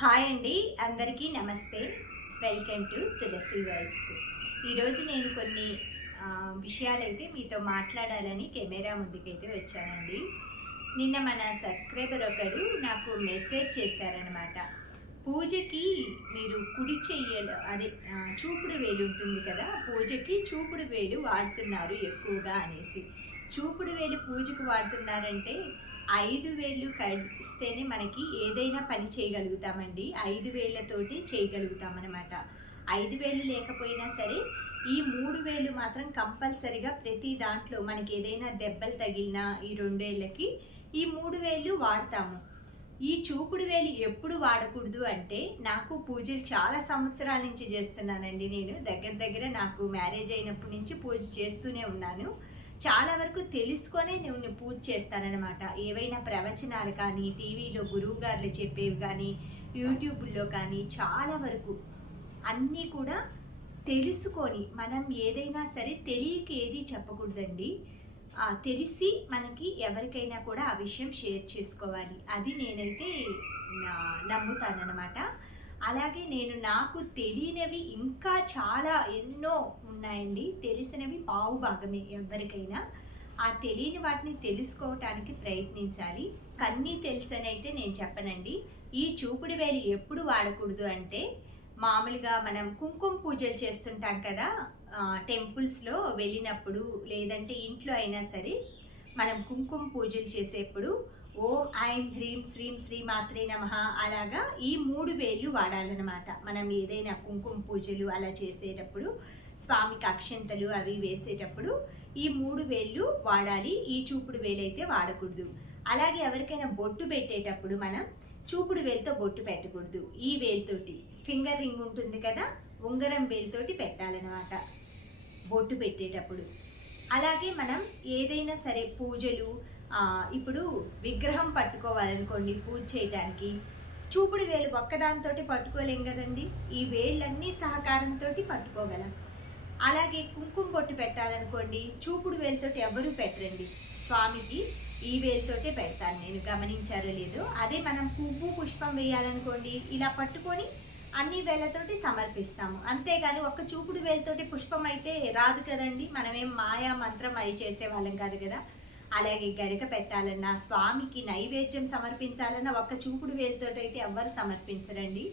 Hi అండి అందరికీ నమస్తే. వెల్కమ్ టు తులసి వైబ్స్ ఈరోజు నేను కొన్ని విషయాలైతే మీతో మాట్లాడాలని కెమెరా ముందుకైతే వచ్చానండి. నిన్న మన సబ్స్క్రైబర్ ఒకరు నాకు మెసేజ్ చేశారనమాట పూజకి మీరు కుడి చెయ్యలు అదే చూపుడు వేలు ఉంటుంది కదా పూజకి చూపుడు వేలు వాడుతున్నారు ఎక్కువగా అనేసి. చూపుడు వేలు పూజకు వాడుతున్నారంటే ఐదు వేళ్ళు కలిస్తేనే మనకి ఏదైనా పని చేయగలుగుతామండి. ఐదు వేళ్ళతోటి చేయగలుగుతామన్నమాట. ఐదు వేలు లేకపోయినా సరే ఈ మూడు వేలు మాత్రం కంపల్సరిగా ప్రతి దాంట్లో మనకి ఏదైనా దెబ్బలు తగిలినా ఈ రెండేళ్ళకి ఈ మూడు వేలు వాడతాము. ఈ చూపుడు వేలు ఎప్పుడు వాడకూడదు అంటే నాకు పూజలు చాలా సంవత్సరాల నుంచి చేస్తున్నానండి నేను. దగ్గర దగ్గర నాకు మ్యారేజ్ అయినప్పటి నుంచి పూజ చేస్తూనే ఉన్నాను. చాలా వరకు తెలుసుకొనే నేను పూజ చేస్తానన్నమాట. ఏవైనా ప్రవచనాలు కానీ టీవీలో గురువు గారులు చెప్పేవి కానీ యూట్యూబ్లో కానీ చాలా వరకు అన్నీ కూడా తెలుసుకొని మనం ఏదైనా సరే తెలియక ఏది చెప్పకూడదండి. తెలిసి మనకి ఎవరికైనా కూడా ఆ విషయం షేర్ చేసుకోవాలి. అది నేనైతే నా- నమ్ముతానన్నమాట. అలాగే నేను నాకు తెలియనివి ఇంకా చాలా ఎన్నో ఉన్నాయండి. తెలిసినవి పావు భాగమే ఎవరికైనా. ఆ తెలియని వాటిని తెలుసుకోవటానికి ప్రయత్నించాలి. కన్నీ తెలుసని అయితే నేను చెప్పనండి. ఈ చూపుడు వేలు ఎప్పుడు వాడకూడదు అంటే మామూలుగా మనం కుంకుమ పూజలు చేస్తుంటాం కదా టెంపుల్స్లో వెళ్ళినప్పుడు లేదంటే ఇంట్లో అయినా సరే మనం కుంకుమ పూజలు చేసేప్పుడు ఓం ఐం హ్రీం శ్రీం శ్రీ మాత్రే నమ. అలాగా ఈ మూడు వేలు వాడాలన్నమాట. మనం ఏదైనా కుంకుమ పూజలు అలా చేసేటప్పుడు స్వామికి అక్షంతలు అవి వేసేటప్పుడు ఈ మూడు వేళ్ళు వాడాలి. ఈ చూపుడు వేలైతే వాడకూడదు. అలాగే ఎవరికైనా బొట్టు పెట్టేటప్పుడు మనం చూపుడు వేలుతో బొట్టు పెట్టకూడదు. ఈ వేలుతోటి ఫింగర్ రింగ్ ఉంటుంది కదా ఉంగరం వేలుతోటి పెట్టాలన్నమాట. బొట్టు పెట్టేటప్పుడు. అలాగే మనం ఏదైనా సరే పూజలు ఇప్పుడు విగ్రహం పట్టుకోవాలనుకోండి పూజ చేయడానికి చూపుడు వేలు ఒక్కదానితో పట్టుకోలేం కదండి. ఈ వేళ్ళన్నీ సహకారంతో పట్టుకోగలం. అలాగే కుంకుమ బొట్టు పెట్టాలనుకోండి చూపుడు వేలుతో ఎవరు పెట్టరండి. స్వామికి ఈ వేలుతోటే పెడతాను. నేను గమనించారో లేదో అదే మనం పువ్వు పుష్పం వేయాలనుకోండి ఇలా పట్టుకొని అన్ని వేళ్ళతోటి సమర్పిస్తాము. అంతేగాని ఒక్క చూపుడు వేలుతోటి పుష్పం అయితే రాదు కదండి. మనమేం మాయా మంత్రం అయి చేసేవాళ్ళం కాదు కదా. అలాగే గరిక పెట్టాలన్నా స్వామికి నైవేద్యం సమర్పించాలన్నా ఒక్క చూపుడు వేలుతోటి అయితే ఎవ్వరు సమర్పించరండి.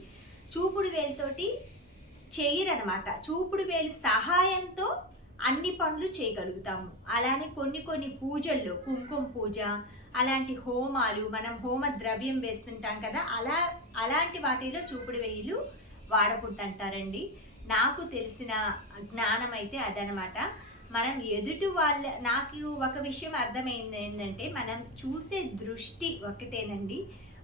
చూపుడు వేలుతోటి చేయరనమాట. చూపుడు వేలు సహాయంతో అన్ని పనులు చేయగలుగుతాము. అలానే కొన్ని కొన్ని పూజల్లో కుంకుమ పూజ అలాంటి హోమాలు మనం హోమ ద్రవ్యం వేస్తుంటాం కదా అలా అలాంటి వాటిలో చూపుడు వేలు వాడకూడదంటారండి. నాకు తెలిసిన జ్ఞానం అయితే అదనమాట. మనం ఎదుటి వాళ్ళ నాకు ఒక విషయం అర్థమైంది ఏంటంటే మనం చూసే దృష్టి ఒకటేనండి.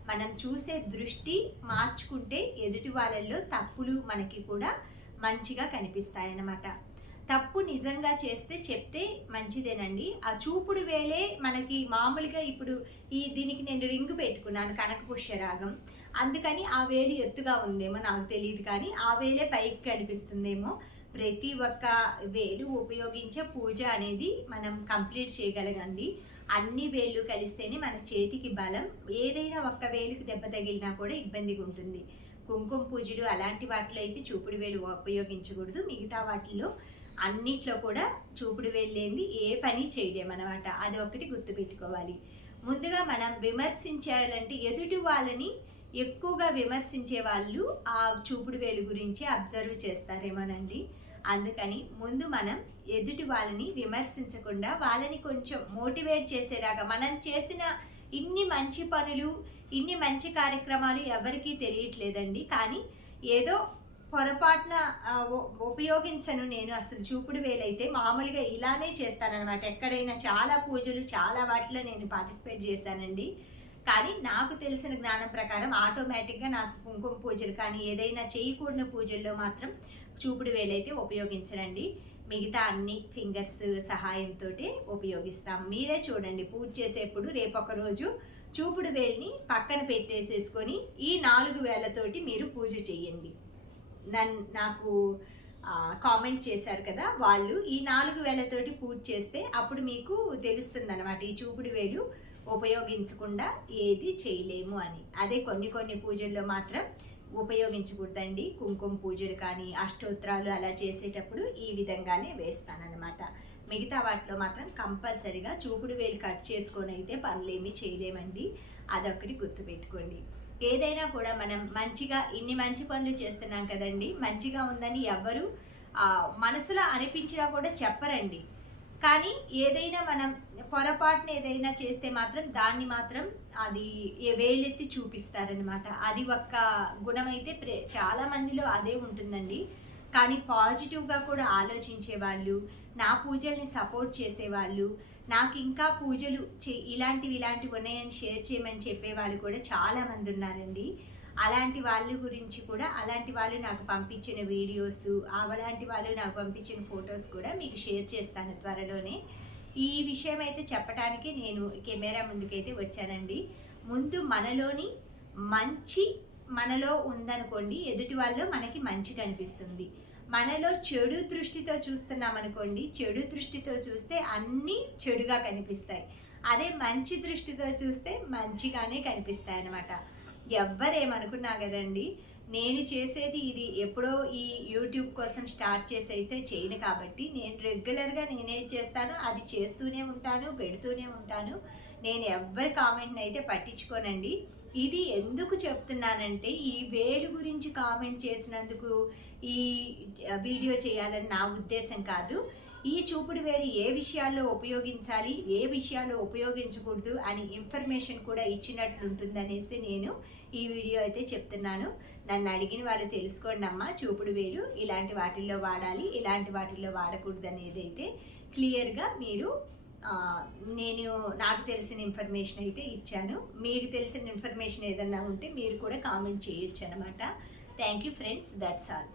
మనం చూసే దృష్టి మార్చుకుంటే ఎదుటి వాళ్ళల్లో తప్పులు మనకి కూడా మంచిగా కనిపిస్తాయన్నమాట. తప్పు నిజంగా చేస్తే చెప్తే మంచిదేనండి. ఆ చూపుడు వేలే మనకి మామూలుగా ఇప్పుడు ఈ దీనికి నేను రింగు పెట్టుకున్నాను కనకపుష్య రాగం. అందుకని ఆ వేలు ఎత్తుగా ఉందేమో నాకు తెలియదు కానీ ఆ వేలే పైకి కనిపిస్తుందేమో. ప్రతి ఒక్క వేలు ఉపయోగించే పూజ అనేది మనం కంప్లీట్ చేయగలగండి. అన్ని వేళ్ళు కలిస్తేనే మన చేతికి బలం. ఏదైనా ఒక్క వేలుకి దెబ్బ తగిలినా కూడా ఇబ్బందిగా ఉంటుంది. కుంకుమ పూజలు అలాంటి వాటిలో అయితే చూపుడు వేలు ఉపయోగించకూడదు. మిగతా వాటిల్లో అన్నిట్లో కూడా చూపుడు వెళ్ళేది ఏ పని చేయలేమన్నమాట. అది ఒకటి గుర్తుపెట్టుకోవాలి. ముందుగా మనం విమర్శించాలంటే ఎదుటి వాళ్ళని ఎక్కువగా విమర్శించే వాళ్ళు ఆ చూపుడు వేలు గురించి అబ్జర్వ్ చేస్తారేమోనండి. అందుకని ముందు మనం ఎదుటి వాళ్ళని విమర్శించకుండా వాళ్ళని కొంచెం మోటివేట్ చేసేలాగా మనం చేసిన ఇన్ని మంచి పనులు ఇన్ని మంచి కార్యక్రమాలు ఎవరికీ తెలియట్లేదండి. కానీ ఏదో పొరపాటున ఉపయోగించను నేను అసలు చూపుడు వేలైతే మామూలుగా ఇలానే చేస్తానన్నమాట. ఎక్కడైనా చాలా పూజలు చాలా వాటిలో నేను పార్టిసిపేట్ చేశానండి. కానీ నాకు తెలిసిన జ్ఞానం ప్రకారం ఆటోమేటిక్గా నాకు కుంకుమ పూజలు కానీ ఏదైనా చేయకూడని పూజల్లో మాత్రం చూపుడు వేలైతే ఉపయోగించడండి మిగతా అన్ని ఫింగర్స్ సహాయంతో ఉపయోగిస్తాం. మీరే చూడండి పూజ చేసేప్పుడు రేపొక రోజు చూపుడు వేల్ని పక్కన పెట్టేసేసుకొని ఈ నాలుగు వేలతోటి మీరు పూజ చేయండి నన్ను నాకు కామెంట్ చేశారు కదా వాళ్ళు ఈ నాలుగు వేలతోటి పూజ చేస్తే అప్పుడు మీకు తెలుస్తుంది అనమాట ఈ చూపుడు వేలు ఉపయోగించకుండా ఏది చేయలేము అని. అదే కొన్ని కొన్ని పూజల్లో మాత్రం ఉపయోగించకూడదండి. కుంకుమ పూజలు కానీ అష్టోత్తరాలు అలా చేసేటప్పుడు ఈ విధంగానే వేస్తానన్నమాట. మిగతా వాటిలో మాత్రం కంపల్సరిగా చూపుడు వేలు కట్ చేసుకొని అయితే పనులేమీ చేయలేమండి. అదొక్కటి గుర్తుపెట్టుకోండి. ఏదైనా కూడా మనం మంచిగా ఇన్ని మంచి పనులు చేస్తున్నాం కదండి. మంచిగా ఉందని ఎవ్వరు మనసులో అనిపించినా కూడా చెప్పరండి. కానీ ఏదైనా మనం పొరపాటున ఏదైనా చేస్తే మాత్రం దాన్ని మాత్రం అది వేలెత్తి చూపిస్తారనమాట అది ఒక్క గుణమైతే ప్రే చాలా మందిలో అదే ఉంటుందండి. కానీ పాజిటివ్గా కూడా ఆలోచించే వాళ్ళు నా పూజల్ని సపోర్ట్ చేసేవాళ్ళు నాకు ఇంకా పూజలు చే ఇలాంటివి ఇలాంటివి ఉన్నాయని షేర్ చేయమని చెప్పేవాళ్ళు కూడా చాలామంది ఉన్నారండి. అలాంటి వాళ్ళ గురించి కూడా అలాంటి వాళ్ళు నాకు పంపించిన వీడియోస్ అలాంటి వాళ్ళు నాకు పంపించిన ఫొటోస్ కూడా మీకు షేర్ చేస్తాను త్వరలోనే. ఈ విషయం అయితే చెప్పడానికి నేను కెమెరా ముందుకైతే వచ్చానండి. ముందు మనలోని మంచి మనలో ఉందనుకోండి ఎదుటి వాళ్ళు మనకి మంచి కనిపిస్తుంది మనలో చెడు దృష్టితో చూస్తున్నామనుకోండి చెడు దృష్టితో చూస్తే అన్నీ చెడుగా కనిపిస్తాయి. అదే మంచి దృష్టితో చూస్తే మంచిగానే కనిపిస్తాయి అన్నమాట ఎవ్వరేమనుకున్నా కదండి నేను చేసేది ఇది ఎప్పుడో ఈ యూట్యూబ్ కోసం స్టార్ట్ చేసి అయితే చేయను కాబట్టి నేను రెగ్యులర్గా నేనేం చేస్తానో అది చేస్తూనే ఉంటాను పెడుతూనే ఉంటాను. నేను ఎవ్వరి కామెంట్ని అయితే పట్టించుకోనండి. ఇది ఎందుకు చెప్తున్నానంటే ఈ వేలు గురించి కామెంట్ చేసినందుకు ఈ వీడియో చేయాలని నా ఉద్దేశం కాదు. ఈ చూపుడు వేలు ఏ విషయాల్లో ఉపయోగించాలి ఏ విషయాల్లో ఉపయోగించకూడదు అని ఇన్ఫర్మేషన్ కూడా ఇచ్చినట్లుంటుందనేసి నేను ఈ వీడియో అయితే చెప్తున్నాను. నన్ను అడిగిన వాళ్ళు తెలుసుకోండి అమ్మా చూపుడు వేలు ఇలాంటి వాటిల్లో వాడాలి ఇలాంటి వాటిల్లో వాడకూడదు అనేది అయితే క్లియర్గా మీరు నేను నాకు తెలిసిన ఇన్ఫర్మేషన్ అయితే ఇచ్చాను. మీకు తెలిసిన ఇన్ఫర్మేషన్ ఏదన్నా ఉంటే మీరు కూడా కామెంట్ చేయొచ్చు అనమాట thank you friends that's all.